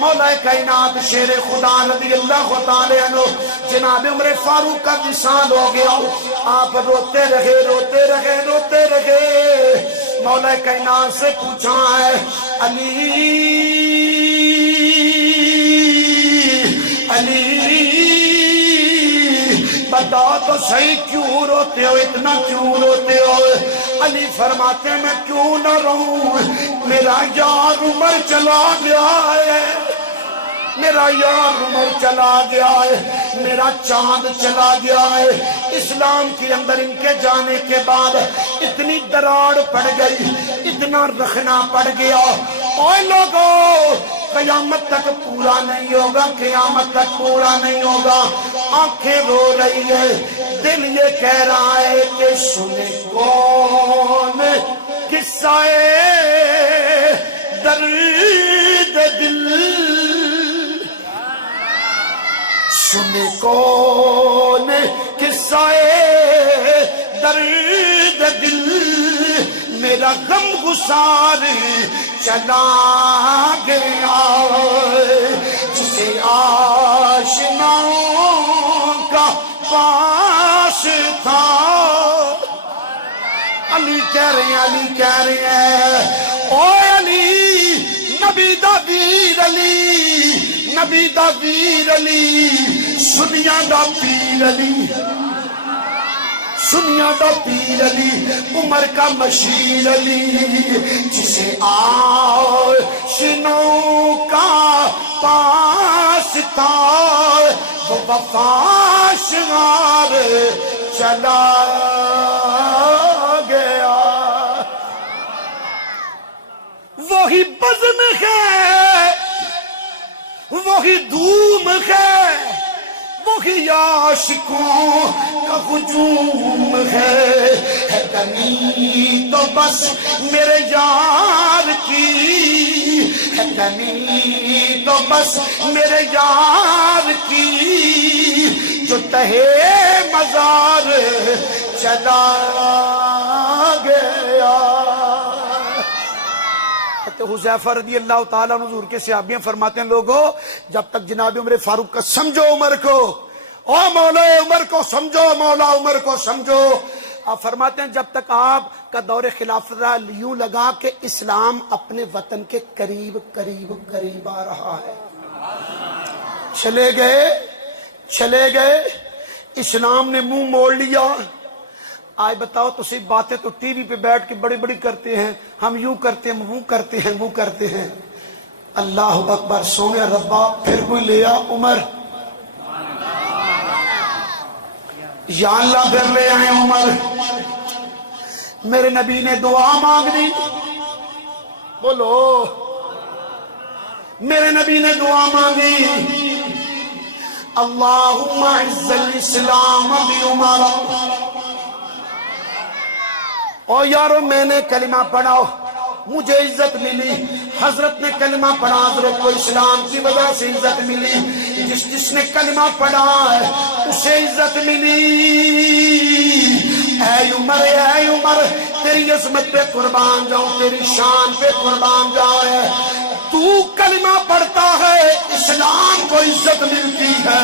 مولا کائنات شیر خدا رضی اللہ تعالی عنہ جناب عمر فاروق کا وصال ہو گیا. آپ روتے رہے روتے رہے روتے رہے. مولا کائنات سے پوچھا ہے علی علی بتا تو صحیح کیوں روتے ہو, اتنا کیوں روتے ہو؟ علی فرماتے میں کیوں نہ رہوں, میرا یار عمر چلا گیا ہے, میرا یار عمر چلا گیا ہے, میرا چاند چلا گیا ہے. اسلام کے اندر ان کے جانے کے بعد اتنی دراڑ پڑ گئی, اتنا رکھنا پڑ گیا. اوے لوگوں, قیامت تک پورا نہیں ہوگا, قیامت تک پورا نہیں ہوگا. آنکھیں رو رہی ہے, دل یہ کہہ رہا ہے کہ سنے کون قصہ درد دل, سنے کون قصہ درد دل, میرا غم گسار چلا گیا جسے آشناؤں کا پاس تھا. علی کہہ رہے ہیں, علی کہہ رہے ہیں او علی, نبی دا ویر علی, نبی دا ویر علی, سنیا دا پیر علی, سنیا دا پیر علی, عمر کا مشیر علی, جسے آشناؤں کا پاس تھا وہ وفا شمار چلا گیا. وہی بزم ہے, وہی دھوم ہے, وہی عاشقوں کا ہجوم ہے کمی تو بس میرے یار کی, ہے کمی تو بس میرے یار کی, جو تہے مزار چلا گیا. حذیفہ رضی اللہ تعالیٰ عنہ حضور کے صحابیاں فرماتے ہیں لوگوں, جب تک جناب عمر فاروق کا سمجھو عمر کو, او مولا عمر کو سمجھو, مولا عمر کو سمجھو. آپ فرماتے ہیں جب تک آپ کا دور خلافت یوں لگا کہ اسلام اپنے وطن کے قریب قریب قریب آ رہا ہے. چلے گئے, اسلام نے منہ موڑ لیا. آج بتاؤ تو صحیح باتیں تو ٹی وی پہ بیٹھ کے بڑی بڑی کرتے ہیں, ہم یوں کرتے ہیں, وہ کرتے ہیں, وہ کرتے ہیں. اللہ اکبر, سونے ربا پھر کوئی لیا عمر, یا اللہ پھر لے آئے عمر. میرے نبی نے دعا مانگ لی, بولو, میرے نبی نے دعا مانگی, اللہم اعز الاسلام بعمر. او یارو میں نے کلمہ پڑھا, مجھے عزت ملی. حضرت نے کلمہ پڑھا, حضرت کو اسلام کی وجہ سے عزت ملی. جس نے کلمہ پڑھا ہے اسے عزت ملی. اے عمر, اے عمر, تیری عظمت پہ قربان جاؤں, تیری شان پہ قربان جاؤں. تو کلمہ پڑھتا ہے, اسلام کو عزت ملتی ہے.